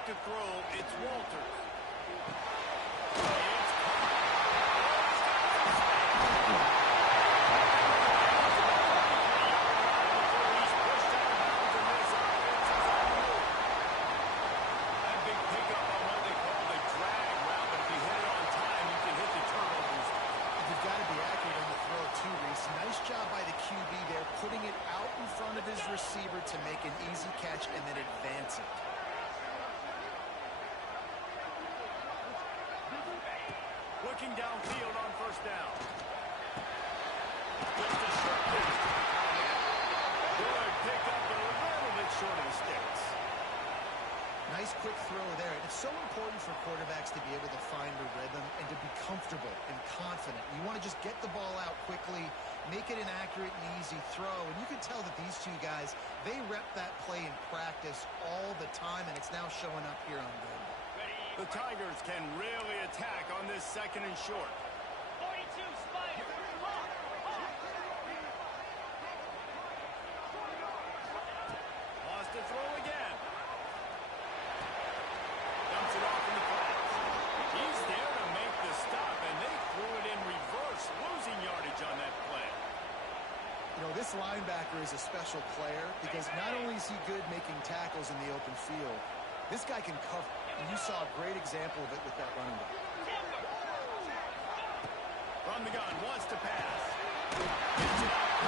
back to throw. It's Walters. Putting it out in front of his receiver to make an easy catch and then advance it. Looking downfield on first down. Just a short pass to the tight end. Good pickup, but a little bit short of the sticks. Nice quick throw there. It's so important for quarterbacks to be able to find a rhythm and to be comfortable and confident. You want to just get the ball out quickly, make it an accurate and easy throw. And you can tell that these two guys, they rep that play in practice all the time, and it's now showing up here on good. The Tigers can really attack on this second and short. 42, Spider. Lost to throw again. Dumps it off in the pass. He's there to make the stop, and they threw it in reverse, losing yardage on that play. You know, this linebacker is a special player because not only is he good making tackles in the open field, this guy can cover. And you saw a great example of it with that running back. From the gun, wants to pass. Gets it out.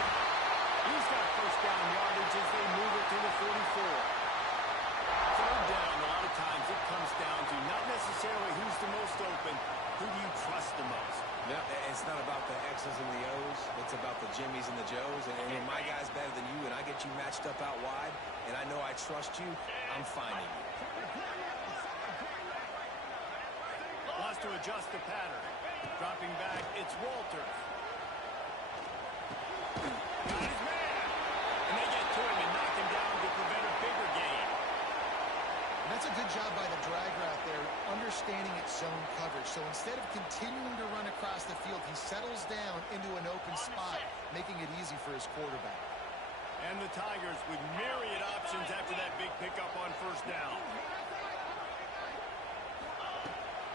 He's got first down yardage as they move it to the 44. Third down, a lot of times it comes down to not necessarily who's the most open, who do you trust the most? No, it's not about the X's and the O's. It's about the Jimmys and the Joes. And when my guy's better than you and I get you matched up out wide and I know I trust you, I'm finding you. Wants to adjust the pattern. Dropping back, it's Walters. Got his man. And they get to him and knock him down to prevent a bigger gain. And that's a good job by the dragger out there, understanding its zone coverage. So instead of continuing to run across the field, he settles down into an open spot, making it easy for his quarterback. And the Tigers with myriad options after that big pickup on first down.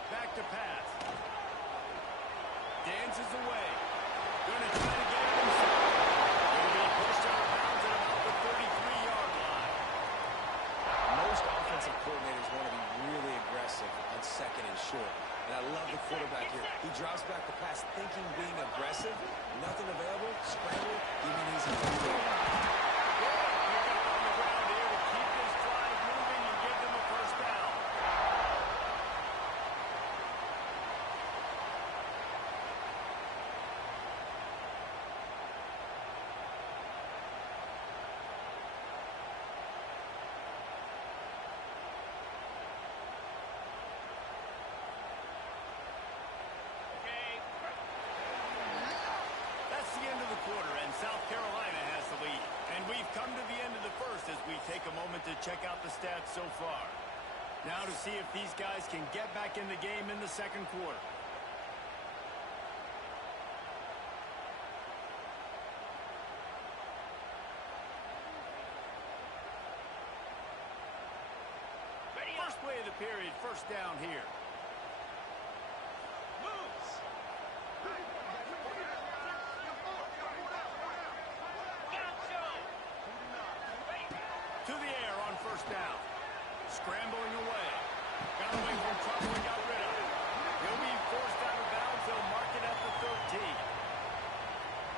Back to pass. Dances away. Going to try to get it himself. He'll be pushed out of bounds at about the 33-yard line. Most offensive coordinators want to be really aggressive on second and short. And I love the quarterback here. He drops back the pass thinking being aggressive. Nothing available. Scramble. Give me an easy throw. Pick up on the ground here to keep this drive moving and give them a first down. That's the end of the quarter, and South Carolina has the lead. And we've come to the end of the first as we take a moment to check out the stats so far. Now to see if these guys can get back in the game in the second quarter. First play of the period, first down here. Moves. To the air on first down. Scrambling away. Got away from trouble and got rid of it. He'll be forced out of bounds. They'll mark it at the 13.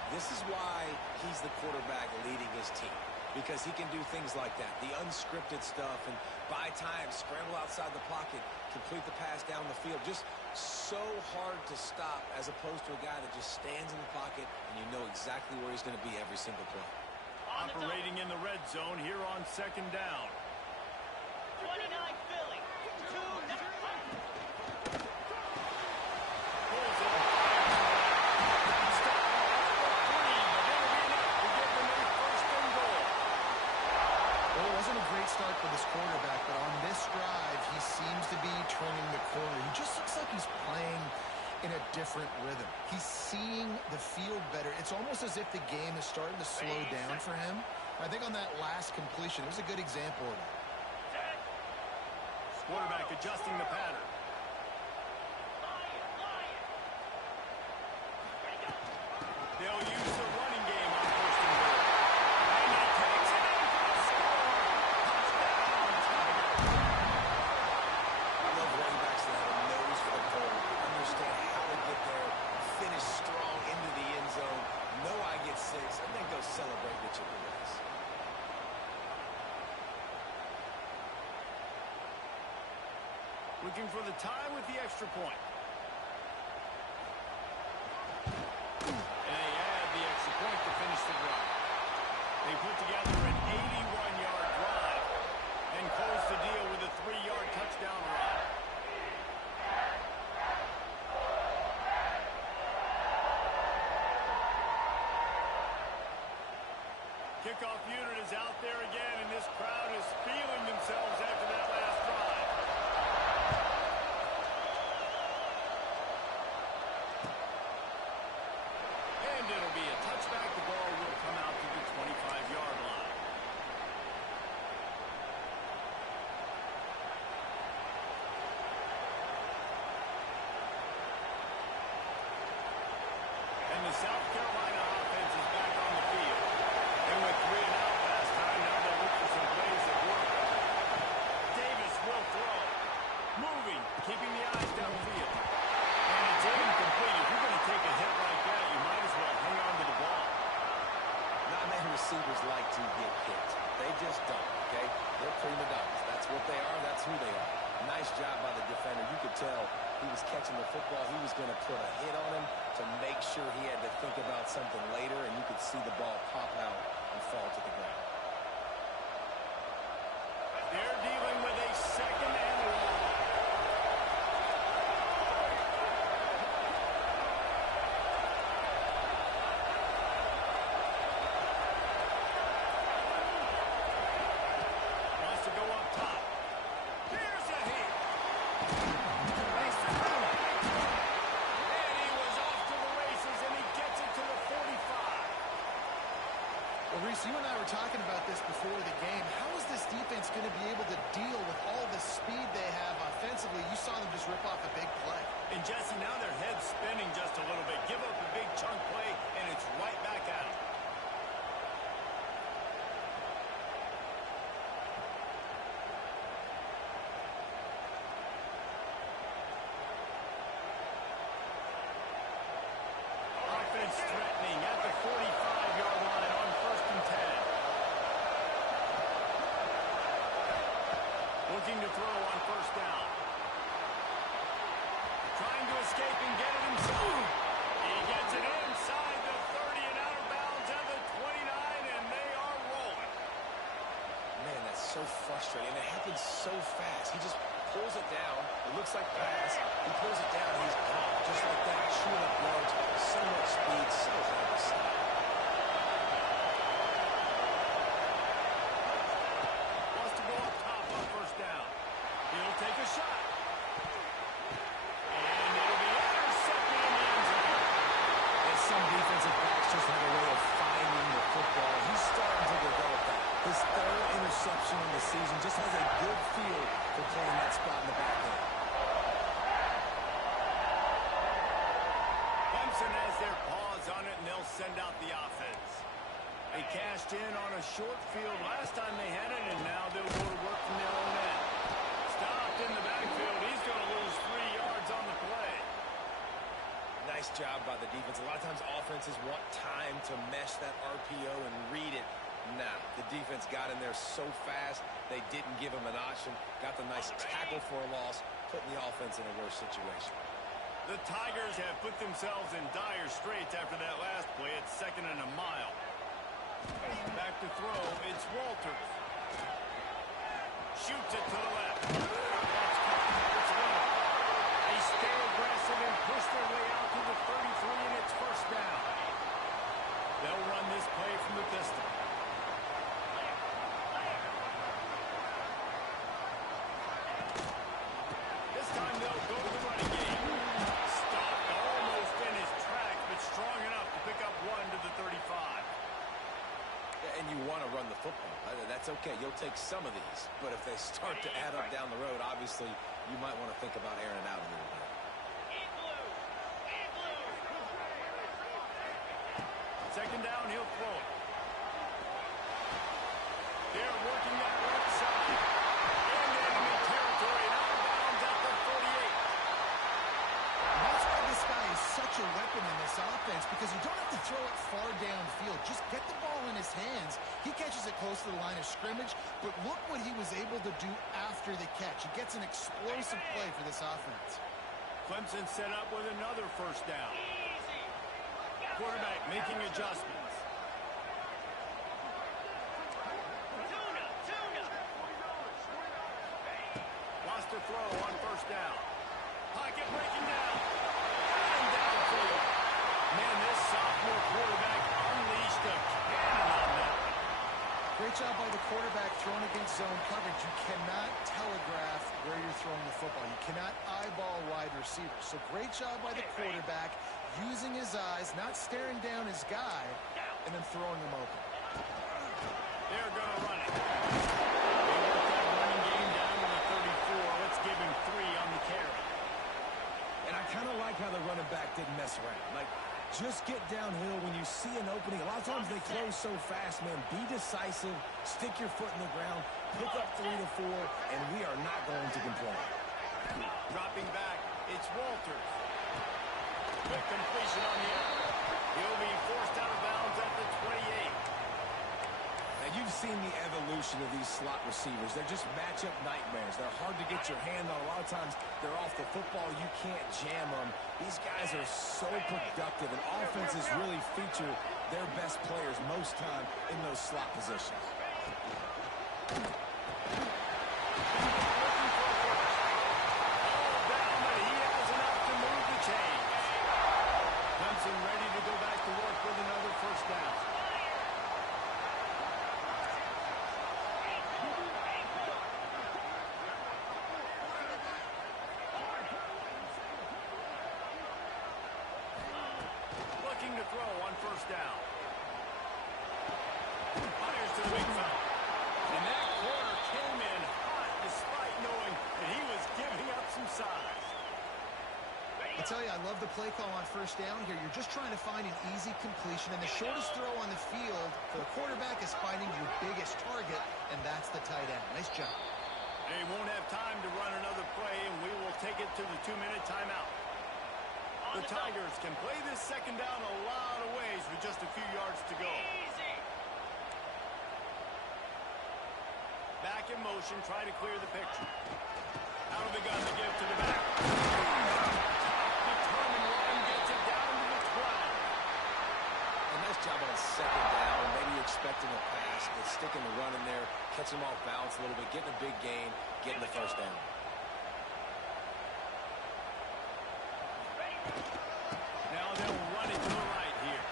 This is why he's the quarterback leading his team. Because he can do things like that. The unscripted stuff and buy time, scramble outside the pocket, complete the pass down the field. Just so hard to stop as opposed to a guy that just stands in the pocket and you know exactly where he's going to be every single play. Operating in the red zone here on second down. 29 Philly. 2-9. Pulls it. Stop. 3, but that'll be enough to give them a first and goal. Well, it wasn't a great start for this quarterback, but on this drive, he seems to be turning the corner. He just looks like he's playing in a different rhythm. He's seeing the field better. It's almost as if the game is starting to slow down for him. I think on that last completion, it was a good example of that. Quarterback adjusting the pattern. They'll use the running game on first and goal. And he takes it in for the score. Touchdown, Tigers. I love running backs that have a nose for the goal, understand how to get there, finish strong into the end zone, know I get 6, and then go celebrate with your boys. Looking for the tie with the extra point. And they add the extra point to finish the drive. They put together an 81-yard drive and close the deal with a 3-yard touchdown run. Kickoff unit is out there again, and this crowd is feeling themselves after that last drive. And it'll be a touchback. The ball will come out to the 25-yard line. And the South Carolina offense is back on the field. They went 3 and out last time. Now they look for some plays that work. Davis will throw. Moving, keeping the eyes downfield. And it's incomplete. If you're going to take a hit like that, you might as well hang on to the ball. Not many receivers like to get hit. They just don't, okay? They're prima donnas. That's what they are. That's who they are. Nice job by the defender. You could tell he was catching the football. He was going to put a hit on him to make sure he had to think about something later, and you could see the ball pop out and fall to the ground. They're dealing with a second and long. Wants to go up top. Here's a hit. And he was off to the races, and he gets it to the 45. Well, Reese, you and I were talking about this before the game. How is this defense going to be able to deal with all the speed they have offensively? You saw them just rip off a big play. And Jesse, now their head's spinning just a little bit. Give up a big chunk play, and it's right back at them. Offense threatening at the 45-yard line on first and 10. Looking to throw on first down. Trying to escape and get it himself. He gets it inside the 30 and out of bounds at the 29, and they are rolling. Man, that's so frustrating. It happens so fast. He just pulls it down. It looks like pass. He pulls it down, and he's gone. Just like that, chewing up yards. So much speed, so hard to stop. Wants to go up top on first down. He'll take a shot. And it'll be intercepted in the end zone. And some defensive backs just have a way of finding the football. He's starting to develop that. His 3rd interception of the season just has a good feel for playing that spot in the back end. Clemson has their paws on it, and they'll send out the offense. They cashed in on a short field last time they had it, and now they'll go to work from their own end. Stopped in the backfield. He's going to lose 3 yards on the play. Nice job by the defense. A lot of times offenses want time to mesh that RPO and read it. Nah, the defense got in there so fast, they didn't give him an option. Got the nice tackle for a loss, putting the offense in a worse situation. The Tigers have put themselves in dire straits after that last play. It's 2nd and a mile. Back to throw. It's Walters. Shoots it to the left. That's caught. It's Leonard. They stay aggressive and push their way out to the 33, and it's first down. They'll run this play from the pistol. This time they'll go to the running game. Stopped almost in his tracks, but strong enough to pick up 1 to the 35. And you want to run the football. That's okay. You'll he'll take some of these. But if they start to add up down the road, obviously, you might want to think about airing it out a little bit. Second down, he'll throw it. They're working that left side. Into enemy territory and out of bounds at the 48. That's why this guy is such a weapon in this offense, because you don't have to throw it far downfield. Just get the ball in his hands. He catches it close to the line of scrimmage, but look what he was able to do after the catch. He gets an explosive play for this offense. Clemson set up with another first down. Quarterback making adjustments. Lost to throw on first down. Pocket breaking down. And downfield. Man, this sophomore quarterback unleashed a cannon on that. Great job by the quarterback throwing against zone coverage. You cannot telegraph where you're throwing the football. You cannot eyeball wide receivers. So great job by the quarterback using his eyes, not staring down his guy, and then throwing him open. They're going to run it. They work that running game down to the 34. Let's give him 3 on the carry. And I kind of like how the running back didn't mess around. Like, just get downhill when you see an opening. A lot of times they close so fast, man. Be decisive, stick your foot in the ground, pick up 3 to 4, and we are not going to complain. Dropping back, it's Walters. Quick completion on the air. He'll be forced out of bounds at the 28. Now, you've seen the evolution of these slot receivers. They're just matchup nightmares. They're hard to get your hand on. A lot of times, they're off the football. You can't jam them. These guys are so productive, and offenses really feature their best players most time in those slot positions. Ready to go back to work with another first down. Looking to throw on first down. Fires to the big fella. And that corner came in hot despite knowing that he was giving up some size. I tell you, I love the play call on first down here. You're just trying to find an easy completion, and the shortest throw on the field for the quarterback is finding your biggest target, and that's the tight end. Nice job. They won't have time to run another play, and we will take it to the 2-minute timeout. The Tigers can play this second down a lot of ways with just a few yards to go. Back in motion, try to clear the picture. Out of the gun to give to the back. Determined run gets it down to the 12. A nice job on second down. Maybe you're expecting a pass, but sticking the run in there, catching them off balance a little bit, getting a big gain, getting the first down. Now they'll run it to the right here.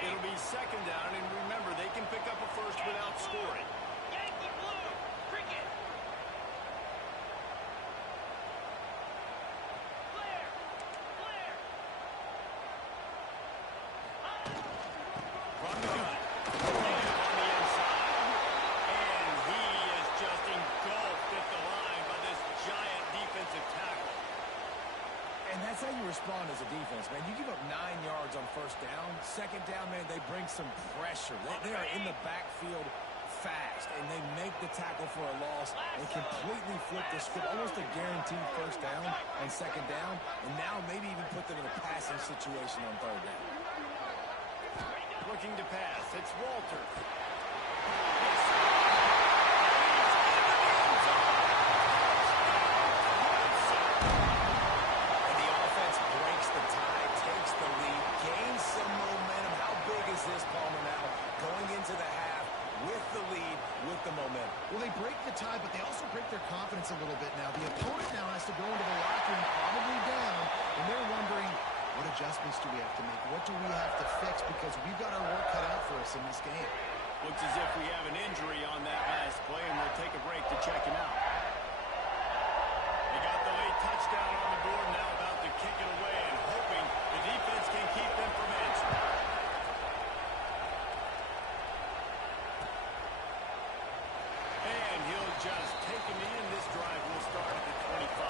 It'll be second down, and remember, they can pick up a first without scoring. Yankee blue, bring it. Clear, clear. From the gun. And on the inside. And he is just engulfed at the line by this giant defensive tackle. And that's how you respond as a defense, man. You give up 9 yards on first down. Second down, man, they bring some pressure. They are in the backfield fast, and they make the tackle for a loss and completely flip the script. Almost a guaranteed first down on second down, and now maybe even put them in a passing situation on third down. Looking to pass. It's Walter. And the offense breaks the tie, takes the lead, gains some momentum. How big is this, Palmer, now? Going into the half with the lead, with the momentum. Well, they break the tie, but they also break their confidence a little bit now. The opponent now has to go into the locker room probably down, and they're wondering, what adjustments do we have to make? What do we have to fix? Because we've got our work cut out for us in this game. Looks as if we have an injury on that last play, and we'll take a break to check him out. They got the late touchdown on the board, now about to kick it away and hoping the defense can keep them from answering. And he'll just take him in. This drive will start at the 25.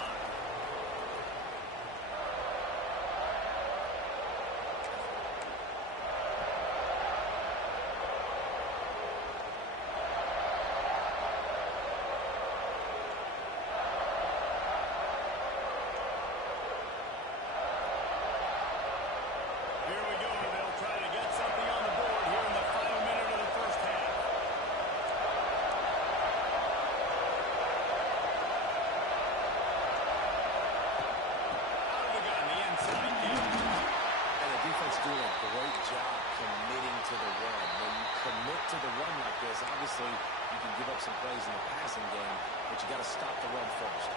Obviously, you can give up some plays in the passing game, but you got to stop the run first.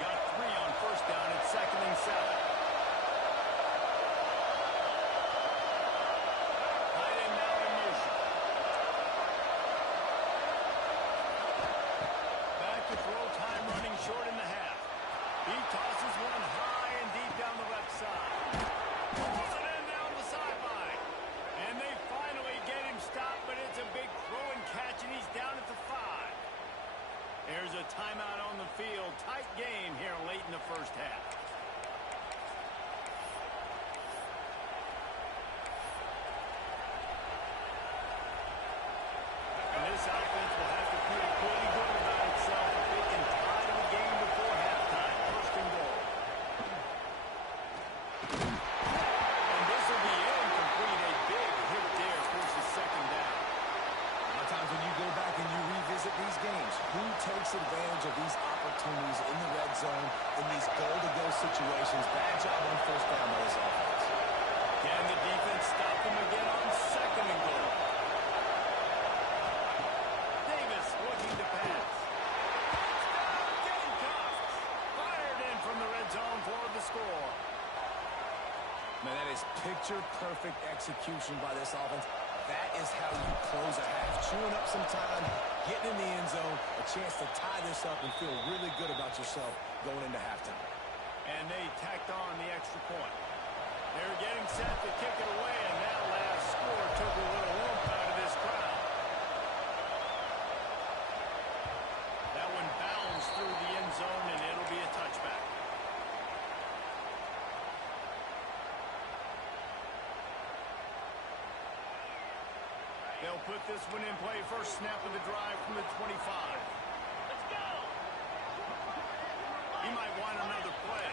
Got 3 on first down at 2nd and 7. Tight end now in motion. Back to throw, time running short in the half. He tosses one high and deep down the left side. Pulls it in down the sideline. And they finally get him stopped, but it's a big throw and catch, and he's down at the 5. There's a timeout on the field. Tight game here late in the first half. And this offense will have to feel pretty good about itself if they can tie the game before halftime. First and goal. And this will be incomplete. A big hit there forces second down. A lot of times when you go back and you revisit these games, who takes advantage of these opportunities in the red zone in these goal-to-go situations? Bad job on first down by this offense. Can the defense stop them again on second and goal? Davis looking to pass. Touchdown Gamecocks! Fired in from the red zone for the score. Man, that is picture-perfect execution by this offense. That is how you close a half. Chewing up some time, getting in the end zone, a chance to tie this up and feel really good about yourself going into halftime. And they tacked on the extra point. They're getting set to kick it away, and that last score took a little oomph out of this crowd. That one bounced through the end zone, and it'll be a touchback. They'll put this one in play. First snap of the drive from the 25. Let's go! He might want another play.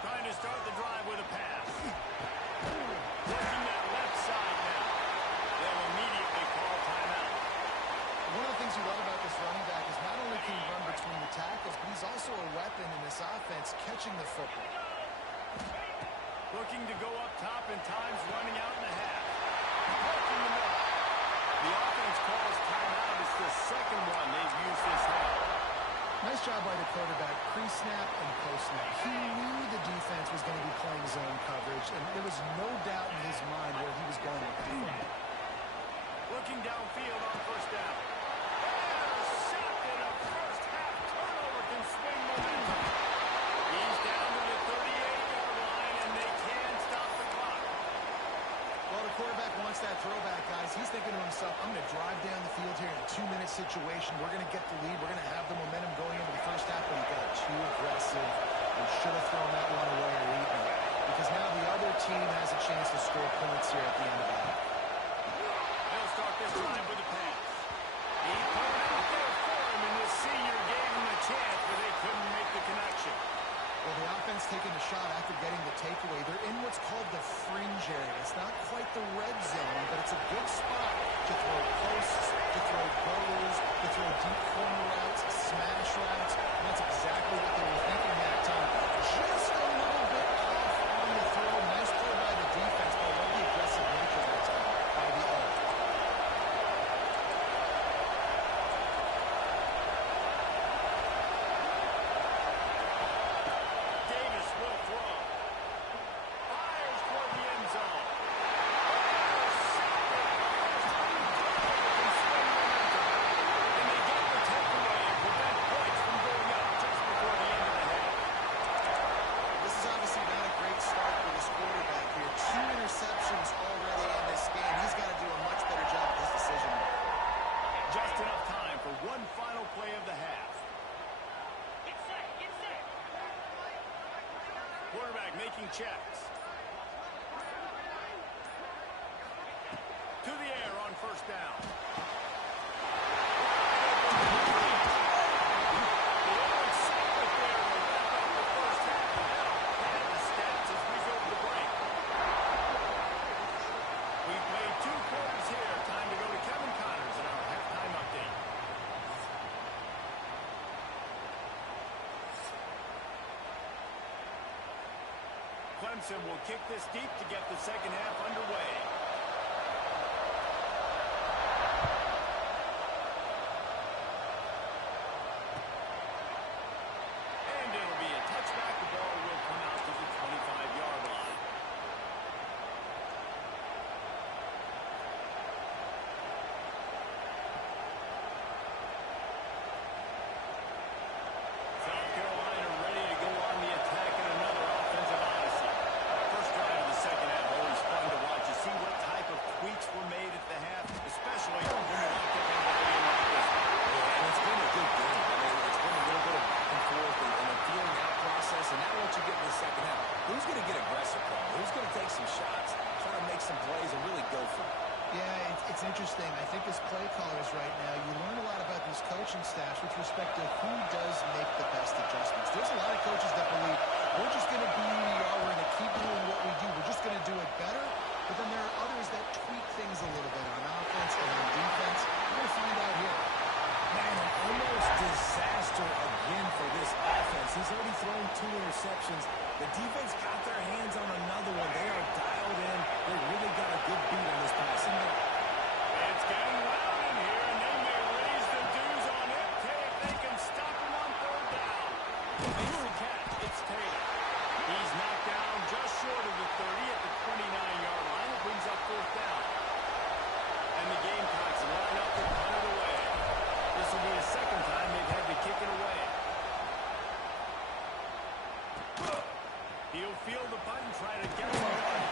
Trying to start the drive with a pass. Working that left side now. They'll immediately call timeout. One of the things you love about this running back is not only can he run between the tackles, but he's also a weapon in this offense catching the football. Looking to go up top, and time's running out in the half. Working the middle. The offense calls timeout. It's the second one they've used this half. Nice job by the quarterback, pre-snap and post-snap. He knew the defense was going to be playing zone coverage, and there was no doubt in his mind where he was going with that football. Looking downfield on first down. Intercepted. A first half turnover can swing momentum. He's down to the 38-yard line, and they can stop the clock. Well, the quarterback wants that throwback, guys. He's thinking to himself, I'm going to drive down the field here in a 2-minute situation. We're going to get the lead. We're going to have the momentum going into the first half, but he got too aggressive. He should have thrown that one away or eaten it, because now the other team has a chance to score points here at the end of the half. They'll start this drive with a pass. He put it out there for him, and the senior gave him a chance, but they couldn't make the connection. Well, the offense taking a shot after getting the takeaway. They're in what's called the fringe area. It's not quite the red zone, but it's a good spot to throw posts, to throw goals, to throw deep corner routes, smash routes. And that's exactly what they were thinking that time. Just a little bit off on the throw. Nice play by the defense, but I love the aggressive nature that time by the O. Davis will throw. Fires toward the end zone. just enough time for one final play of the half. Get set, get set. Quarterback making checks. To the air on first down. Clemson will kick this deep to get the second half underway. And it'll be a touchback. The ball will come out to the 25-yard line. South Carolina ready to go on the attack in another offensive odyssey. First drive of the second half, always fun to watch. You see what type of tweaks were made at the half, especially when you lock up everybody in like this. Yeah, and it's been a good game. I mean, it's been a little bit of back and forth and a feeling out process, and now what you get in the second half, who's going to get aggressive from it? Who's going to take some shots, try to make some plays, and really go for it? Yeah, it's interesting. I think as play callers right now, you learn a lot about these coaching staffs with respect to who does make the best adjustments. There's a lot of coaches that believe we're just going to be who we are, we're going to keep doing what we do, we're just going to do it better. But then there are others that tweak things a little bit on offense and on defense. We're going to find out here. Man, an almost disaster again for this offense. He's already thrown 2 interceptions. The defense got their hands on another one. They are dialed in. They really got a good beat on this passing game. It's getting loud in here, and they may raise the dues on it. If they can stop him on third down. Makes the catch. It's Taylor. He's knocked down just short of the 30 at the 29-yard line. It brings up fourth down. And the Gamecocks line up to punt it away. This will be the second time they've had to kick it away. He'll field the punt and try to get one.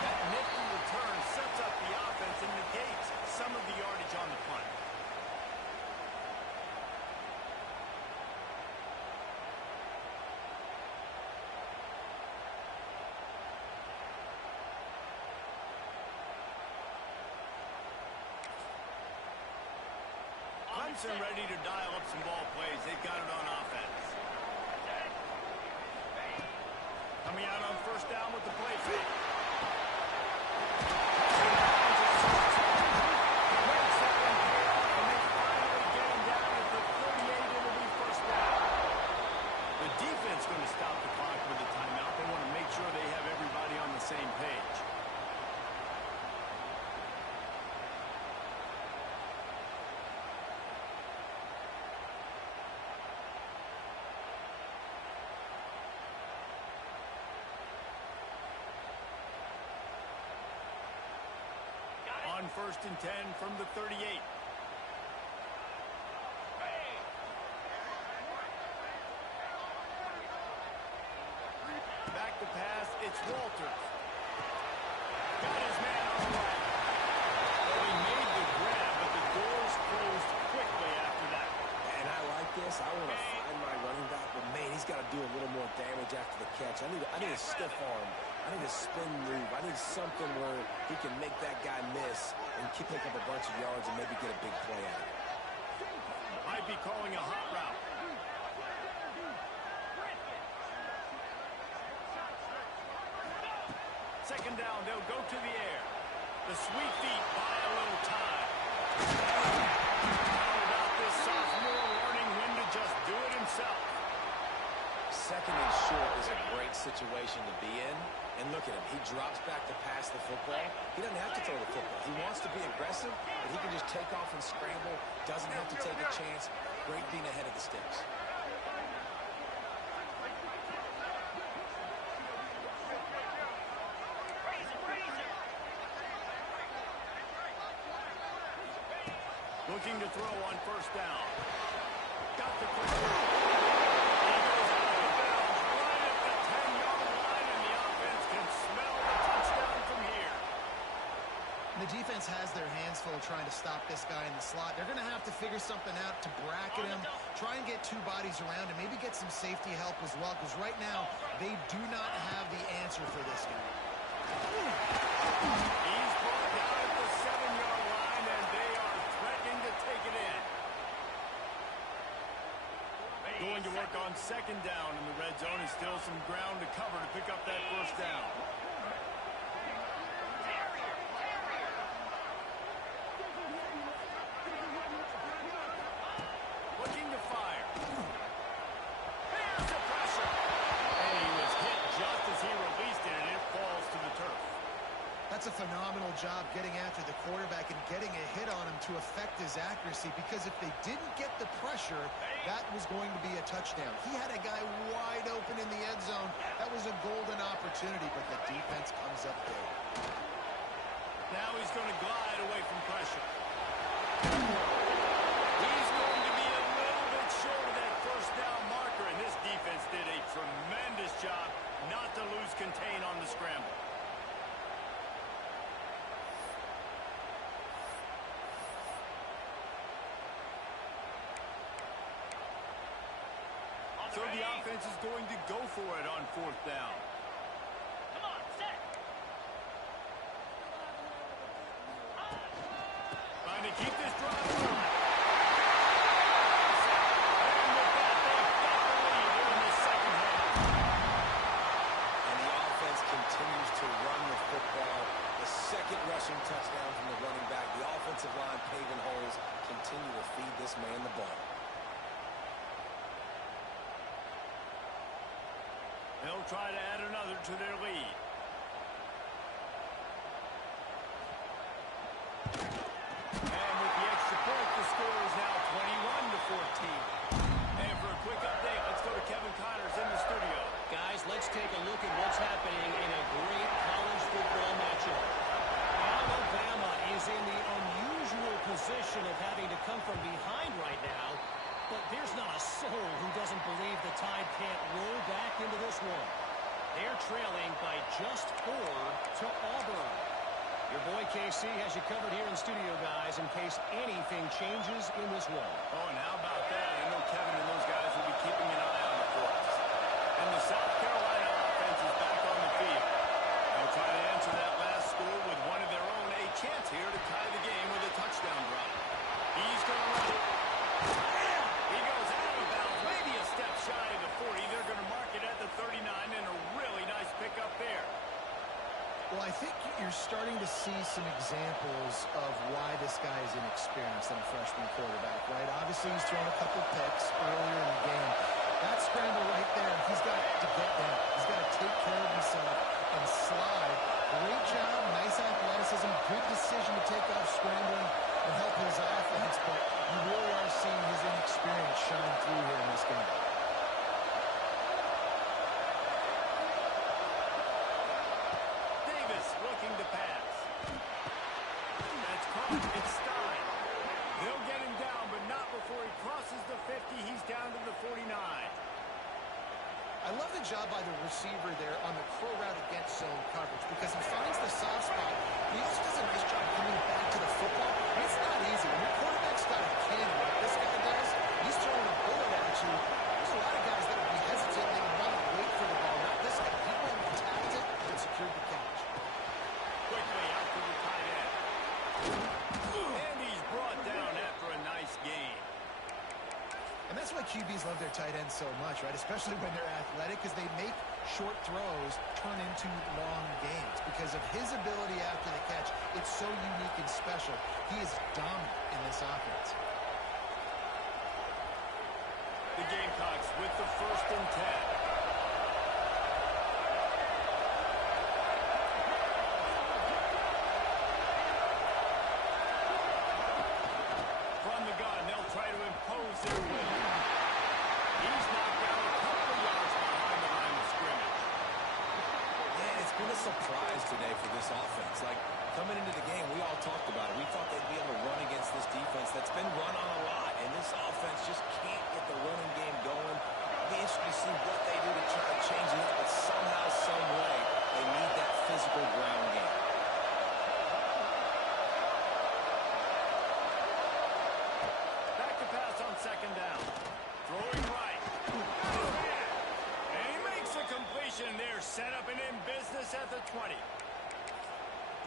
That nifty return sets up the offense and negates some of the yardage on the punt. Clemson ready to dial up some ball plays. They've got it on offense. Coming out on first down with the play fake. The defense going to stop the clock with a timeout. They want to make sure they have everybody on the same page. On first and 10 from the 38. Back to pass, it's Walters. Got his man on the right. Well, he made the grab, but the doors closed quickly after that. And I like this. I want to find my running back, but man, he's got to do a little more damage after the catch. I need a stiff arm. I need a spin move. I need something where he can make that guy miss and pick up a bunch of yards and maybe get a big play out of it. Might be calling a hot route. Second down, they'll go to the air. The sweet feet buy a little time. How about this sophomore learning when to just do it himself? Second and short is a great situation to be in. And look at him. He drops back to pass the football. He doesn't have to throw the football. He wants to be aggressive, but he can just take off and scramble. Doesn't have to take a chance. Great being ahead of the sticks. Looking to throw on first down. Got the quick throw. He goes out of bounds right at the 10-yard line, and the offense can smell the touchdown from here. The the defense has their hands full trying to stop this guy in the slot. They're going to have to figure something out to bracket him, try and get two bodies around him, maybe get some safety help as well, because right now they do not have the answer for this guy. He's brought down at the 7-yard line, and they are threatening to take it in. Going to work on second down in the red zone, and still some ground to cover to pick up that first down. Looking to fire. There's the pressure. And he was hit just as he released it, and it falls to the turf. That's a phenomenal job getting after the quarterback and getting a hit on him to affect his accuracy, because if they didn't get the pressure, that was going to be a touchdown. He had a guy wide open in the end zone. That was a golden opportunity, but the defense comes up big. Now he's going to glide away from pressure. He's going to be a little bit short of that first down marker, and this defense did a tremendous job not to lose contain on the scramble. So the offense is going to go for it on fourth down. Come on, set. Trying to keep this drive alive. And with that, they've got the lead here in the second half. And the offense continues to run the football. The second rushing touchdown from the running back. The offensive line paving holes. Continue to feed this man the ball. They'll try to add another to their lead. And with the extra point, the score is now 21-14. And for a quick update, let's go to Kevin Connors in the studio. Guys, let's take a look at what's happening in a great college football matchup. Alabama is in the unusual position of having to come from behind right now, but there's not a soul who doesn't believe the Tide can't roll back into this one. They're trailing by just 4 to Auburn. Your boy KC has you covered here in studio, guys, in case anything changes in this one. Oh, and how about that? I know Kevin and those guys will be keeping an eye on the course. And the South Carolina offense is back on the field. They'll try to answer that last score with one of their own. A chance here to tie the game with a touchdown drive. He's going to run it. He goes out of bounds, maybe a step shy of the 40. They're going to mark it at the 39, and a really nice pickup there. Well, I think you're starting to see some examples of why this guy is inexperienced in a freshman quarterback, right? Obviously, he's thrown a couple picks earlier in the game. That scramble right there, he's got to get down. He's got to take care of himself and slide. Great job, nice athleticism, good decision to take off scrambling and help his offense, but you really are seeing his inexperience shine through here in this game. Davis looking to pass. That's caught. It's Stein. They'll get him down, but not before he crosses the 50. He's down to the 49. I love the job by the receiver there on the crow route against zone coverage, because he finds the soft spot. He also does a nice job coming back to the football. And it's not easy. When your quarterback's got a cannon like this guy does, he's throwing a bullet at you. There's a lot of guys that would be hesitant. They would want to wait for the ball. Not this guy. He went and tapped it and secured the catch. Quickly out to the tight end. And he's brought down after a nice game. And that's why QBs love their tight ends so much, right? Especially when they're athletic, because they make short throws turn into long games. Because of his ability after the catch, it's so unique and special. He is dominant in this offense. The Gamecocks with the 1st and 10. From the gun, they'll try to impose their will. He's knocked down a couple of yards behind the line of scrimmage. Yeah, it's been a surprise today for this offense. Like, coming into the game, we all talked about it. We thought they'd be able to run against this defense that's been run on a lot, and this offense just can't get the running game going. It'll be interesting to see what they do to try to change it, but somehow, some way, they need that physical ground game. set up and in business at the 20.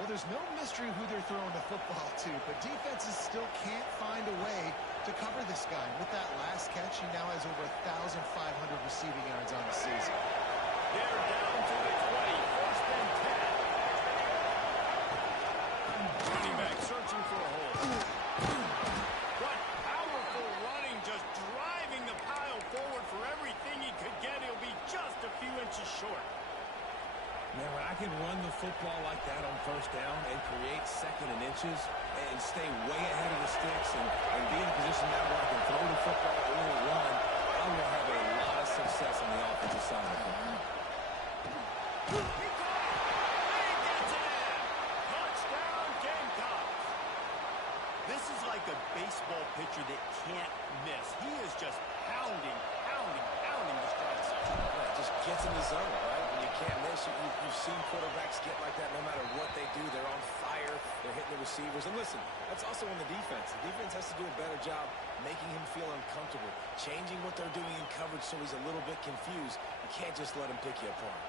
Well, there's no mystery who they're throwing the football to, but defenses still can't find a way to cover this guy. With that last catch, he now has over 1,500 receiving yards on the season. They're down to the 20, first and 10. Running back searching for a hole. What powerful running, just driving the pile forward for everything he could get. He'll be just a few inches short. Man, when I can run the football like that on first down and create second and inches and stay way ahead of the sticks and be in a position now where I can throw the football or run, I will have a lot of success on the offensive side of the football. He caught it! And he gets it in! Touchdown, Gamecocks! This is like a baseball pitcher that can't miss. He is just pounding the strike zone. Yeah, just gets in the zone, right? When you can't miss, you've seen quarterbacks get like that no matter what they do. They're on fire. They're hitting the receivers. And listen, that's also on the defense. The defense has to do a better job making him feel uncomfortable, changing what they're doing in coverage so he's a little bit confused. You can't just let him pick you apart.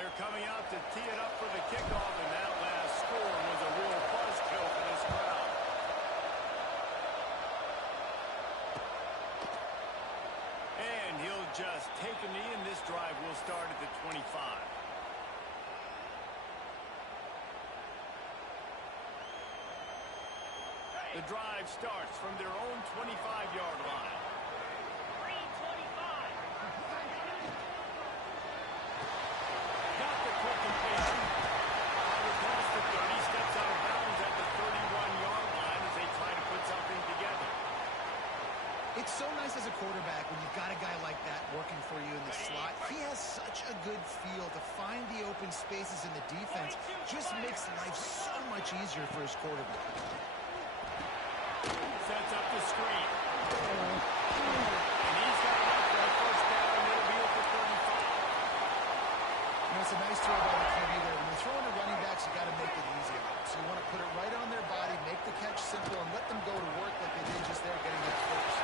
They're coming out to tee it up for the kickoff, and that last score was a real buzzkill for this crowd. And he'll just take a knee, and this drive will start at the 25. The drive starts from their own 25-yard line. 3:25. Got the quick completion. Across the 30, steps out of bounds at the 31-yard line as they try to put something together. It's so nice as a quarterback when you've got a guy like that working for you in the slot. He has such a good feel to find the open spaces in the defense. Just makes life so much easier for his quarterback. Sets up the screen. And he's got enough for a first down, and it'll be at the 35. You know, it's a nice throw by the QB there. When you're throwing to running backs, you got to make it easy. So you want to put it right on their body, make the catch simple, and let them go to work like they did just there getting it first.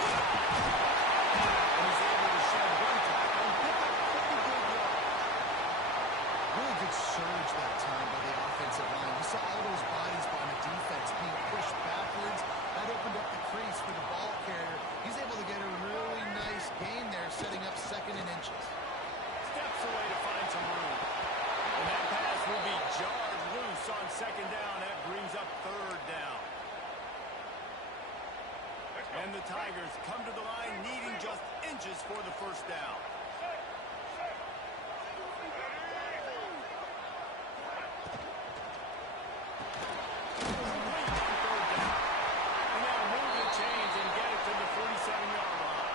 And he's able to shed one tackle and pick up pretty good yards. Really good surge that time by the offensive line. You saw all those bodies by the defense being pushed backwards. That opened up the crease for the ball carrier. He's able to get a really nice gain there, setting up second and inches. Steps away to find some room. And that pass will be jarred loose on second down. That brings up third down. And the Tigers come to the line needing just inches for the first down. And they'll move the chains and get it to the 47-yard line.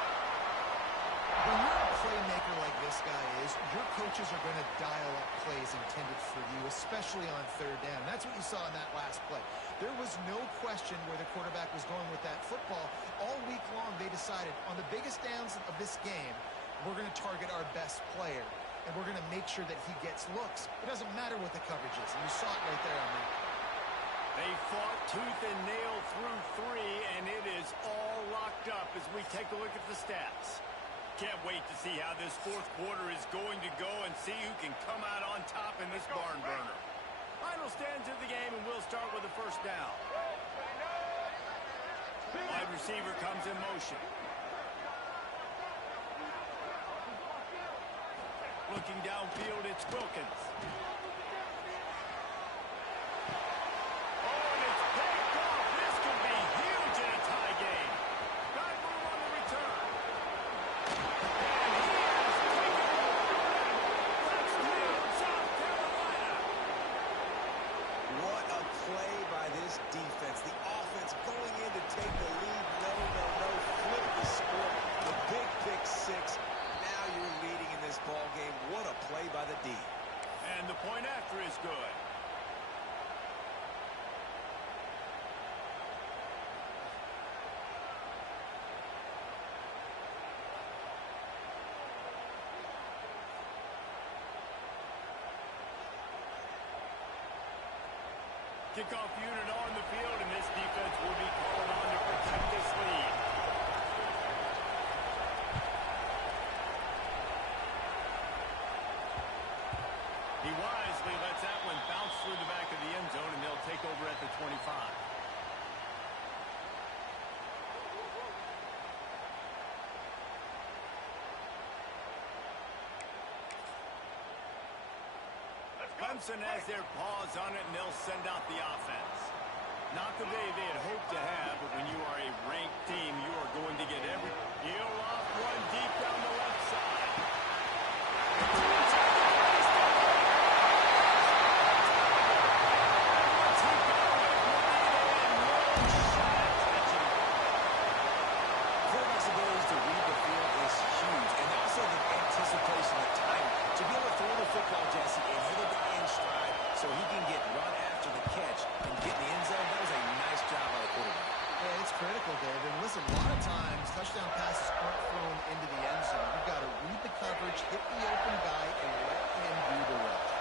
When you're a playmaker like this guy is, your coaches are going to dial up plays intended for you, especially on third down. That's what you saw in that last play. There was no question where the quarterback was going with that football. All week long, they decided on the biggest downs of this game, we're going to target our best player, and we're going to make sure that he gets looks. It doesn't matter what the coverage is, and you saw it right there on that. They fought tooth and nail through three, and it is all locked up as we take a look at the stats. Can't wait to see how this fourth quarter is going to go and see who can come out on top in this barn burner. Final stands of the game, and we'll start with the first down. Wide receiver comes in motion. Looking downfield, it's Wilkins. Oh, and it's picked off. This could be huge in a tie game. Got room on the return. And he has taken over. Touchdown, South Carolina. What a play by this defense. The offense going in to take the lead. No. Flip the score. The big pick six. Now you're leading in this ball game. What a play by the D. And the point after is good. Kickoff unit on the field, and this defense will be calling on to cut this lead. He wisely lets that one bounce through the back of the end zone, and they'll take over at the 25. Clemson has their paws on it, and they'll send out the offense. Not the day they had hoped to have, but when you are a ranked team, you are going to get every... He'll off one deep down the left side. Quarterback's ability to read the field is huge, and also the anticipation, the time to be able to throw the football, Jesse, and hit it in stride so he can get run after the catch and get in the end zone. That was a nice job by the quarterback. Yeah, it's critical, David. And listen, a lot of times touchdown passes aren't thrown into the end zone. You've got to read the coverage, hit the open guy, and let him do the rest.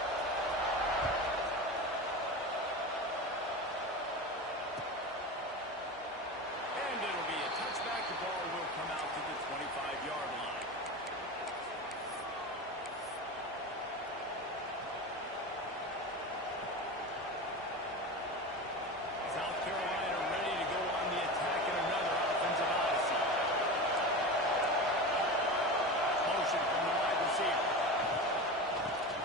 And it'll be a touchback. The ball will come out to the 25-yard line. South Carolina ready to go on the attack in another offensive odyssey. Motion from the wide receiver.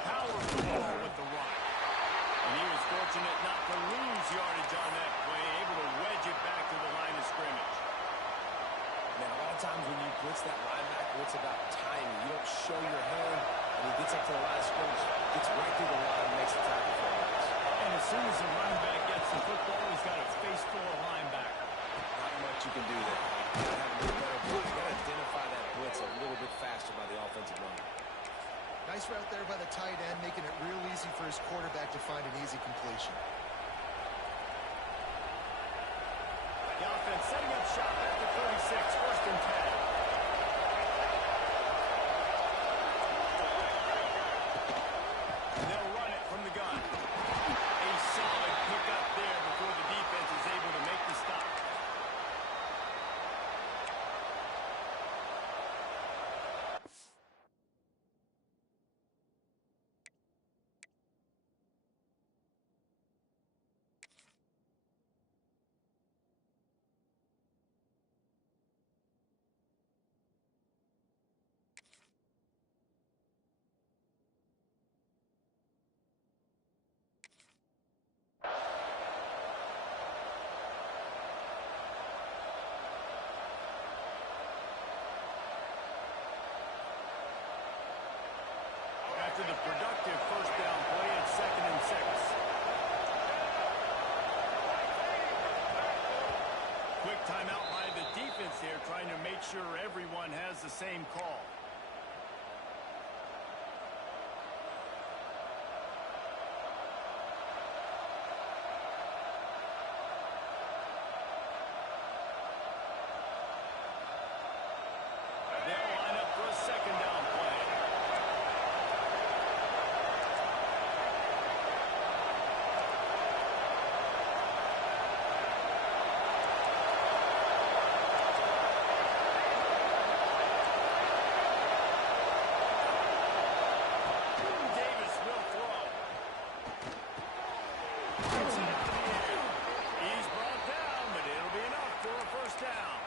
Powers the ball with the run. And he was fortunate not to lose yardage on that play, able to wedge it back to the line of scrimmage. Now, a lot of times when you blitz that linebacker, it's about timing. You don't show your hand, and he gets up to the line of scrimmage, gets right through the line, and makes the tackle for him. And as soon as the running back gets the football, he's got a face full of linebacker. Not much you can do there. You got to have a little better blitz. You got to identify that blitz a little bit faster by the offensive line. Nice route there by the tight end, making it real easy for his quarterback to find an easy completion. The offense setting up shop at the 36, first and 10. They'll run it from the gun. A solid pickup there before the defense is able to make the stop. After the productive first down play, it's 2nd and 6. Quick timeout by the defense here, trying to make sure everyone has the same call. They'll line up for a second down play. Davis will throw. Gets it up in the air. He's brought down, but it'll be enough for a first down.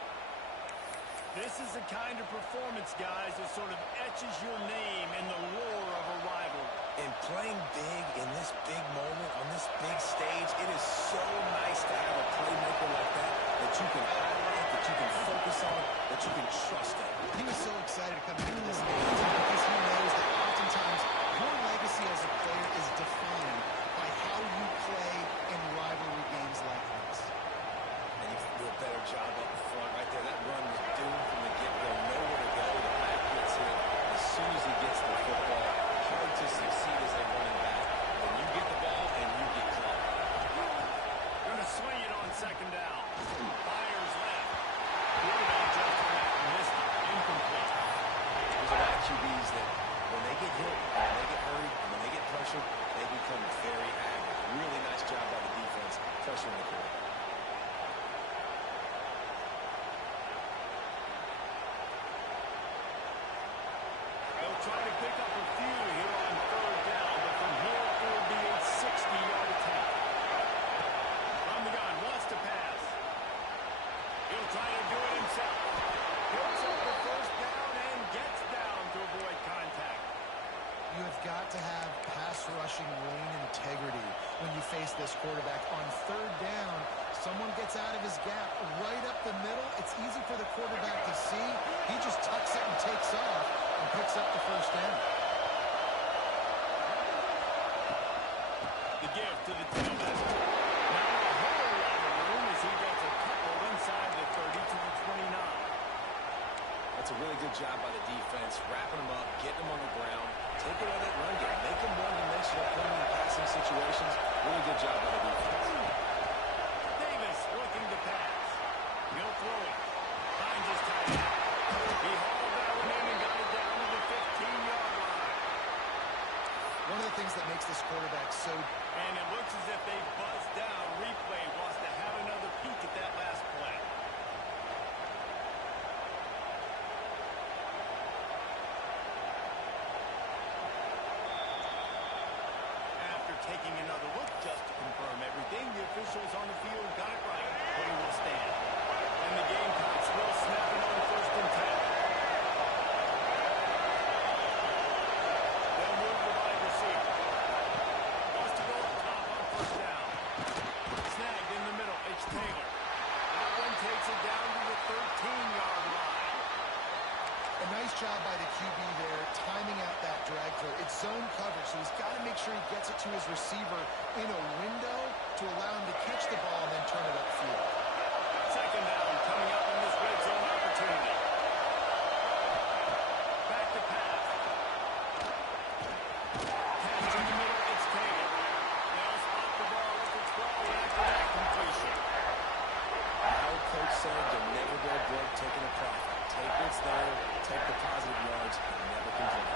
This is the kind of performance, guys, that sort of etches your name in the lore of a rivalry. And playing big in this big moment, on this big stage, it is so nice to have a playmaker like that you can highlight, that you can focus on, that you can trust in. He was so excited coming into this game because he knows that oftentimes your legacy as a player is defined by how you play in rivalry games like this. And he can do a better job up front right there. That run was doomed from the get-go. Nowhere to go. The back gets hit. As soon as he gets the football, hard to succeed as a running back. When you get the ball and you get caught. Going to swing it on second down. Fires left. Quarterback just for that and missed it. Incomplete. There's a lot of QBs that when they get hit, when they get hurried, when they get pressured, they become very agile. Really nice job by the defense pressuring the quarterback. trying to pick up a few here on third down, but from here it will be a 60-yard attempt. From the gun, wants to pass. He'll try to do it himself. Picks up the first down and gets down to avoid contact. You have got to have pass rushing lane integrity when you face this quarterback. On third down, someone gets out of his gap right up the middle. It's easy for the quarterback to see. He just tucks it and takes off and picks up the first down. The give to the tailback. Not a whole lot of room as he gets a couple inside the 30 to the 29. That's a really good job by the defense, wrapping them up, getting them on the ground, taking away that run game, make them one-dimensional, putting them in passing situations. Really good job by the defense. Davis looking to pass. He'll throw it. Finds his tight end. He hauled that one in and got it down to the 15-yard line. One of the things that makes this quarterback so... And it looks as if they buzzed down. Replay wants to have another peek at that last play. After taking another look just to confirm everything, the officials on the field got it right. Play will stand. And the Gamecocks will snap it on first and 10. They'll move the wide receiver. Wants to go up top on first down. Snagged in the middle. It's Taylor. That one takes it down to the 13-yard line. A nice job by the QB there, timing out that drag throw. It's zone coverage, so he's got to make sure he gets it to his receiver in a window to allow him to catch the ball and then turn it upfield. Second down coming up in this red zone opportunity. Back to pass. Catch in the middle, it's Taylor. They'll spot the ball if it's well after that completion. Our coach said you'll never go broke taking a profit. Take what's there, take the positive yards, and never complain.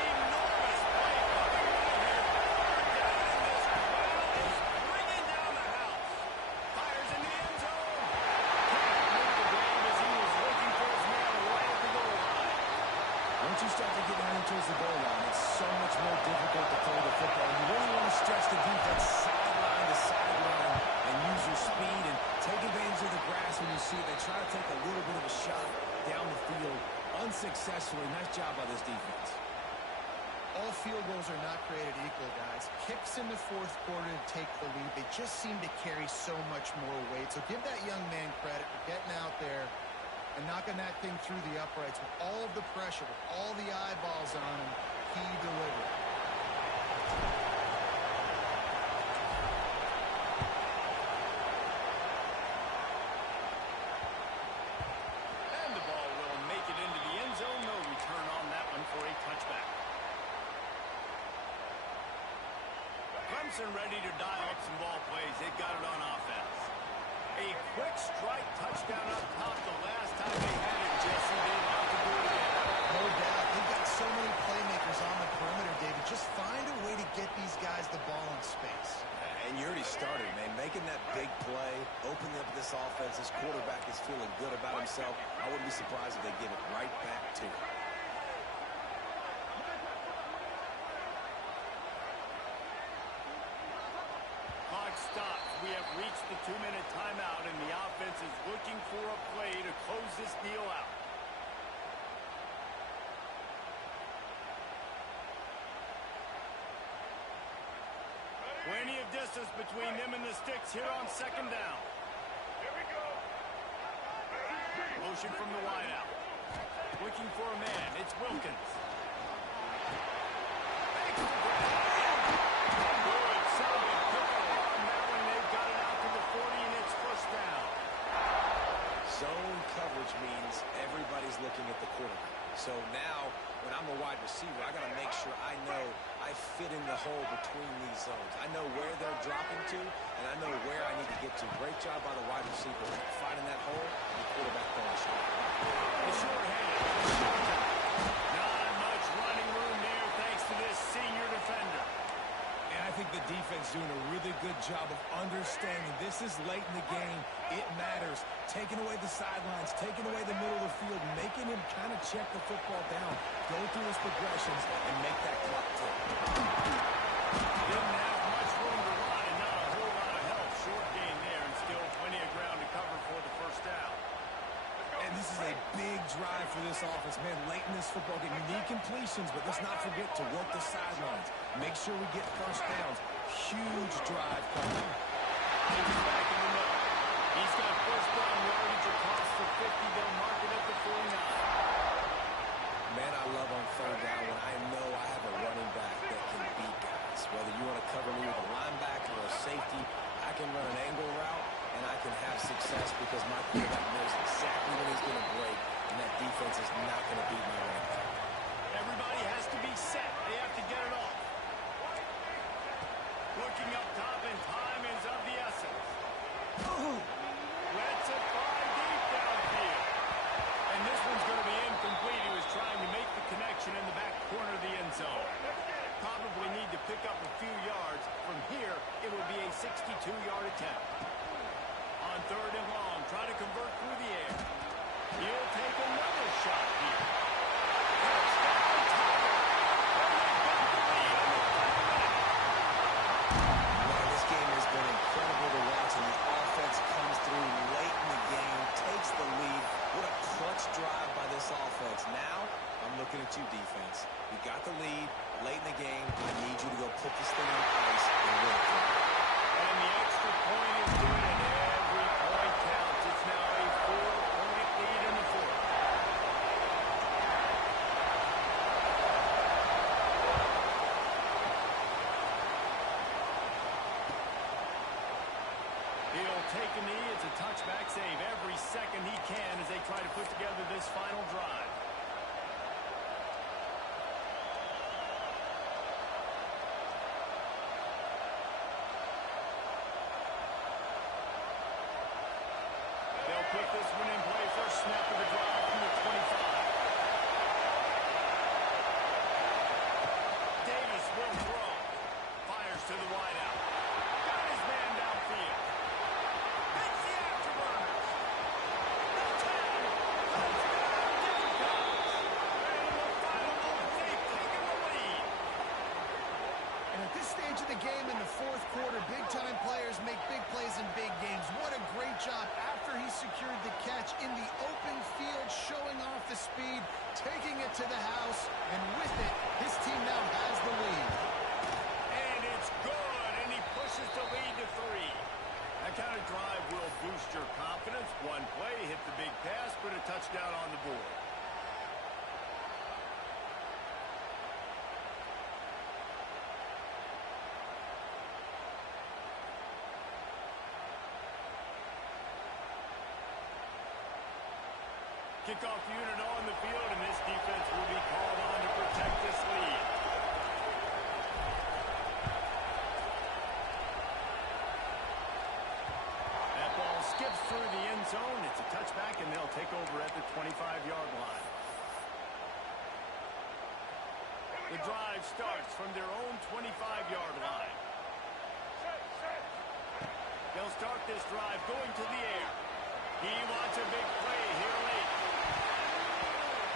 Enormous play coming right here. Third down, and this crowd is bringing down the house. Fires in the end zone. Can't make the grab as he was looking for his man right at the goal line. Once you start to get down towards the goal line, it's so much more difficult to throw the football. You really want to stretch the defense sideline to sideline and use your speed and take advantage of the grass when you see it. They try to take a little bit of a shot down the field unsuccessfully. Nice job by this defense. All field goals are not created equal, guys. Kicks in the fourth quarter to take the lead. They just seem to carry so much more weight. So give that young man credit for getting out there and knocking that thing through the uprights with all of the pressure, with all the eyeballs on him. He delivered. And the ball will make it into the end zone. No return on that one for a touchback. Clemson ready to dial up some ball plays. They've got it on offense. A quick strike touchdown up top the last time they had it, Jesse. They want to do it again. No doubt. They've got so many playmakers on the perimeter, David. Just find a way to get these guys the ball in space. And you already started, man. Making that big play, opening up this offense. This quarterback is feeling good about himself. I wouldn't be surprised if they give it right back to him. Clock stops. We have reached the 2-minute timeout, and the offense is looking for a play to close this deal out. Plenty of distance between them and the sticks here on second down. Motion from the wideout. Looking for a man. It's Wilkins. Makes the grab. Good, solid pickup on that one. They've got it out to the 40, and it's first down. Zone coverage means everybody's looking at the quarterback. So now, when I'm a wide receiver, I got to make sure I know I fit in the hole between these zones. I know where they're dropping to, and I know where I need to get to. Great job by the wide receiver finding that hole, and the quarterback throwing straight. The short-handed. Not much running room there thanks to this senior defender. And I think the defense doing a really good job of understanding this is late in the game. It matters. Taking away the sidelines, taking away the middle of the field, making him kind of check the football down, go through his progressions, and make that clock tick. Didn't have much room to run and not a whole lot of help. Short game there and still plenty of ground to cover for the first down. And this is a big drive for this offense. Man, late in this football game, you need completions, but let's not forget to work the sidelines. Make sure we get first downs. Huge drive coming. He's back in the middle. He's got first down yardage across the 50. They'll mark it at the 49. Man, I love on third down when I know I have a running back that can beat guys. Whether you want to cover me with a linebacker or a safety, I can run an angle route, and I can have success because my quarterback knows exactly when he's going to break, and that defense is not going to beat my running back. Everybody has to be set. They have to get it off. Looking up top, and time is of the essence. Let's it fly deep downfield. And this one's going to be incomplete. He was trying to make the connection in the back corner of the end zone. Probably need to pick up a few yards. From here, it would be a 62-yard attempt. On third and long, trying to convert through the air. He'll take another shot here. Touchdown, Tiger. And they've got the lead on the final minute. Man, this game has been incredible to watch, and the offense comes through late in the game, takes the lead. What a clutch drive by this offense. Now, I'm looking at you, defense. You got the lead late in the game. I need you to go put this thing on ice and win it. And the extra point is good, and every point counts. It's now a 4-point lead in the fourth. He'll take a knee. It's a touchback save every second he can as they try to put together this final drive. They'll put this one in play. First snap of the drive from the 25. Davis will throw. Fires to the wideout. Got his man downfield. Hits the afterburners. The 10. Touchdown, Gamecocks. And in the final moment, they've taken the lead. And at this stage of the game in the fourth quarter, big-time players make big plays in big games. What a great job after he secured the catch in the open field, showing off the speed, taking it to the house, and with it, his team now has the lead. And it's good, and he pushes the lead to 3. That kind of drive will boost your confidence. One play, hit the big pass, put a touchdown on the board. Kickoff unit on the field, and this defense will be called on to protect this lead. That ball skips through the end zone. It's a touchback, and they'll take over at the 25-yard line. The drive starts from their own 25-yard line. They'll start this drive going to the air. He wants a big play here late.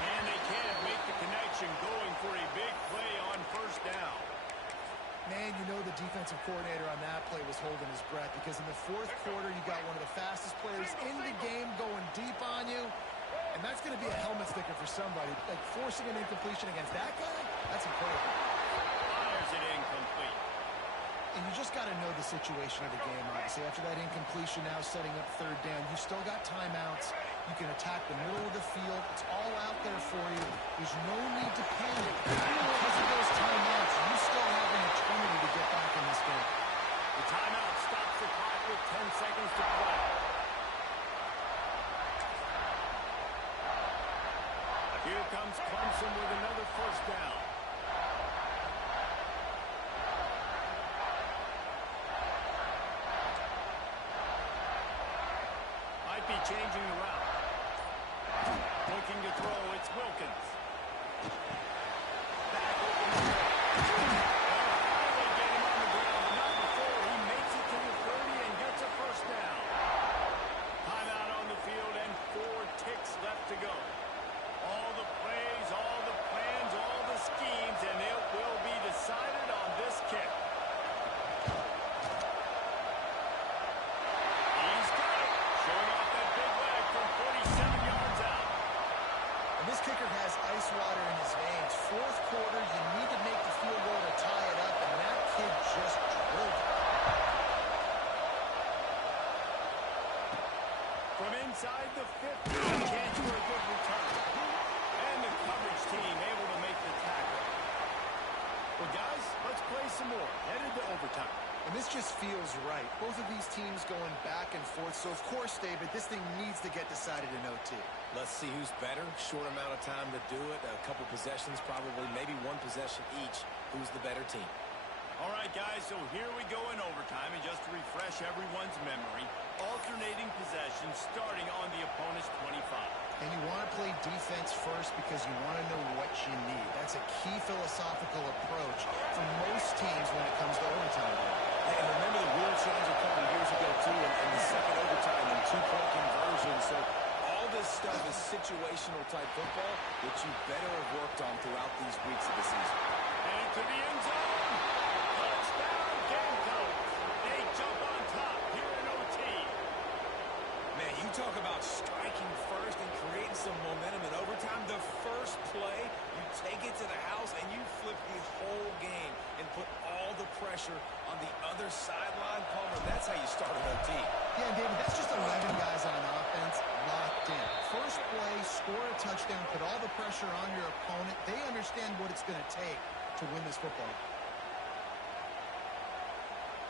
And they can't make the connection, going for a big play on first down. Man, you know the defensive coordinator on that play was holding his breath, because in the fourth quarter, you got one of the fastest players in the game going deep on you. And that's going to be a helmet sticker for somebody. Like, forcing an incompletion against that guy, that's incredible. Fires it incomplete. And you just got to know the situation of the game, obviously. After that incompletion, now setting up third down, you still got timeouts. You can attack the middle of the field. It's all out there for you. There's no need to panic. Because of those timeouts, you still have an eternity to get back in this game. The timeout stops the clock with 10 seconds to play. Here comes Clemson with another first down. Might be changing the route. Looking to throw, it's Wilkins. Back open the middle. They'll finally get him on the ground, and inside the 50. Chance for a good return. And the coverage team able to make the tackle. Well, guys, let's play some more. Headed to overtime. And this just feels right. Both of these teams going back and forth. So, of course, David, this thing needs to get decided in OT. Let's see who's better. Short amount of time to do it. A couple possessions, probably maybe one possession each. Who's the better team? All right, guys, so here we go in overtime. And just to refresh everyone's memory, alternating possessions starting on the opponent's 25. And you want to play defense first because you want to know what you need. That's a key philosophical approach for most teams when it comes to overtime. And remember the rule change a couple of years ago, too, in the second overtime and two-point conversion. So all this stuff is situational type football that you better have worked on throughout these weeks of the season. And to the end zone. Touchdown, Gamecocks. They jump on top here in OT. Man, you talk about striking first and creating some momentum in overtime. The first play, you take it to the house and you flip the whole game and put all the pressure on the other sideline. Palmer, that's how you start an OT. Yeah, David, that's just 11 guys on offense locked in. First play, score a touchdown, put all the pressure on your opponent. They understand what it's going to take to win this football.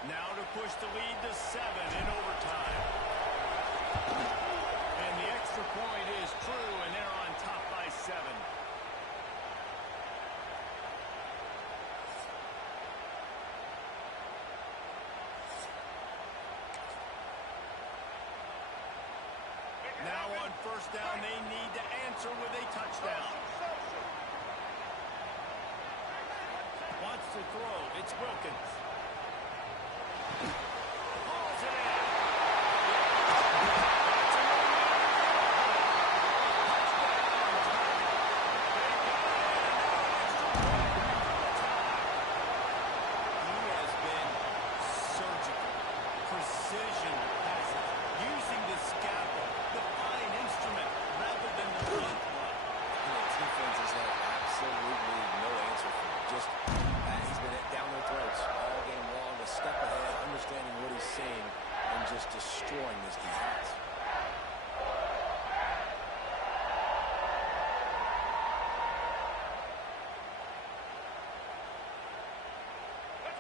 Now to push the lead to 7 in overtime. And the extra point is true, and they're on top by 7. Now on first down, they need to answer with a touchdown. Wants to throw. It's Wilkins. Hauls it in. He has been surgical. Precision passes. Using the scalpel, the fine instrument, rather than the blunt one. And the defense has had absolutely no answer for it. Just he's been down their throats all game long, a step ahead, understanding what he's seeing, and just destroying this defense.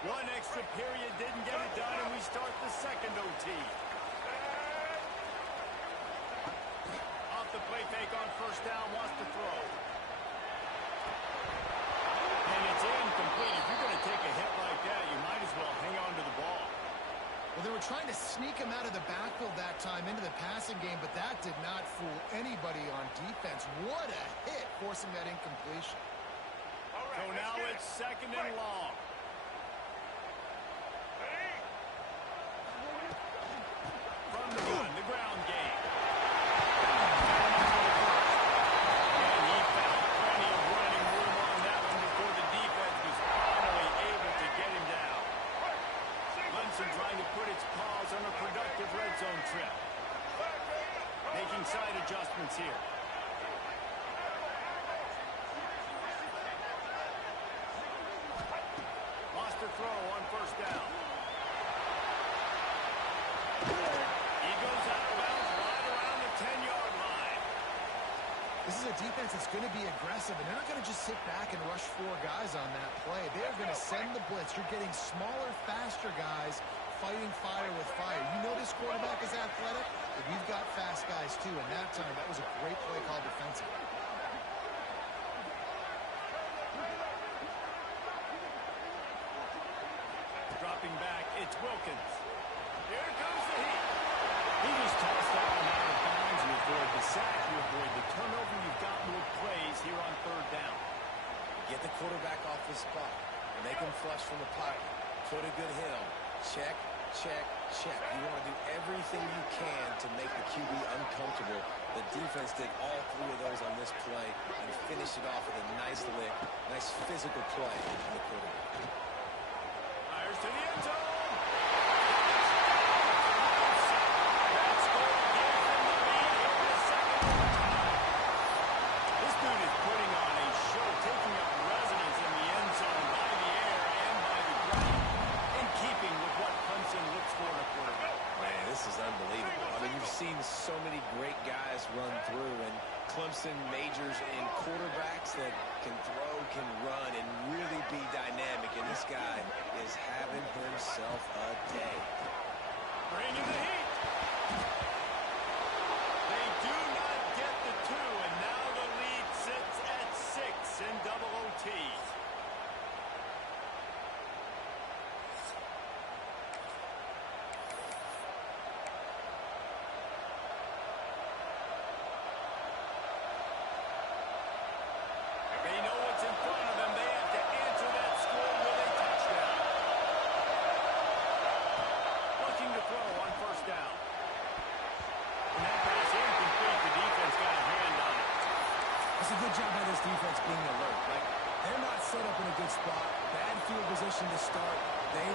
One extra period didn't get it done, and we start the second OT. Off the play fake on first down, wants to throw. And it's incomplete. If you're going to take a hit like that, you might as well hang on to the ball. Well, they were trying to sneak him out of the backfield that time into the passing game, but that did not fool anybody on defense. What a hit, forcing that incompletion. So now it's second and long. From the gun, the ground game. And he found plenty of running room on that one before the defense was finally able to get him down. Clemson trying to put its paws on a productive red zone trip. Making side adjustments here. Lost a throw on first down. He goes out of bounds right around the 10-yard line. This is a defense that's going to be aggressive, and they're not going to just sit back and rush 4 guys on that play. They are going to send the blitz. You're getting smaller, faster guys fighting fire with fire. You know this quarterback is athletic, but we've got fast guys too, and that time that was a great play call defensively. Dropping back, it's Wilkins. Here comes the heat. He was tossed out and out of bounds. You avoid the sack, you avoid the turnover. You've got more plays here on third down. Get the quarterback off his spot. Make him flush from the pocket. Put a good hit on. Check, check, check. You want to do everything you can to make the QB uncomfortable. The defense did all 3 of those on this play and finished it off with a nice lick, nice physical play from the quarterback. Fires to the end zone. That's going to give them the lead in the second overtime. This dude is putting on a show, taking up residence in the end zone by the air and by the ground, in keeping with what Clemson looks for in a quarterback. Man, this is unbelievable. I mean, you've seen so many great Jason majors in quarterbacks that can throw, can run, and really be dynamic. And this guy is having himself a day. Bringing the heat. They do not get the 2, and now the lead sits at 6 in double OT. They know what's in front of them. They have to answer that score with a touchdown. Looking to throw on first down. And that pass incomplete. The defense got a hand on it. It's a good job by this defense being alert, right? They're not set up in a good spot. Bad field position to start. They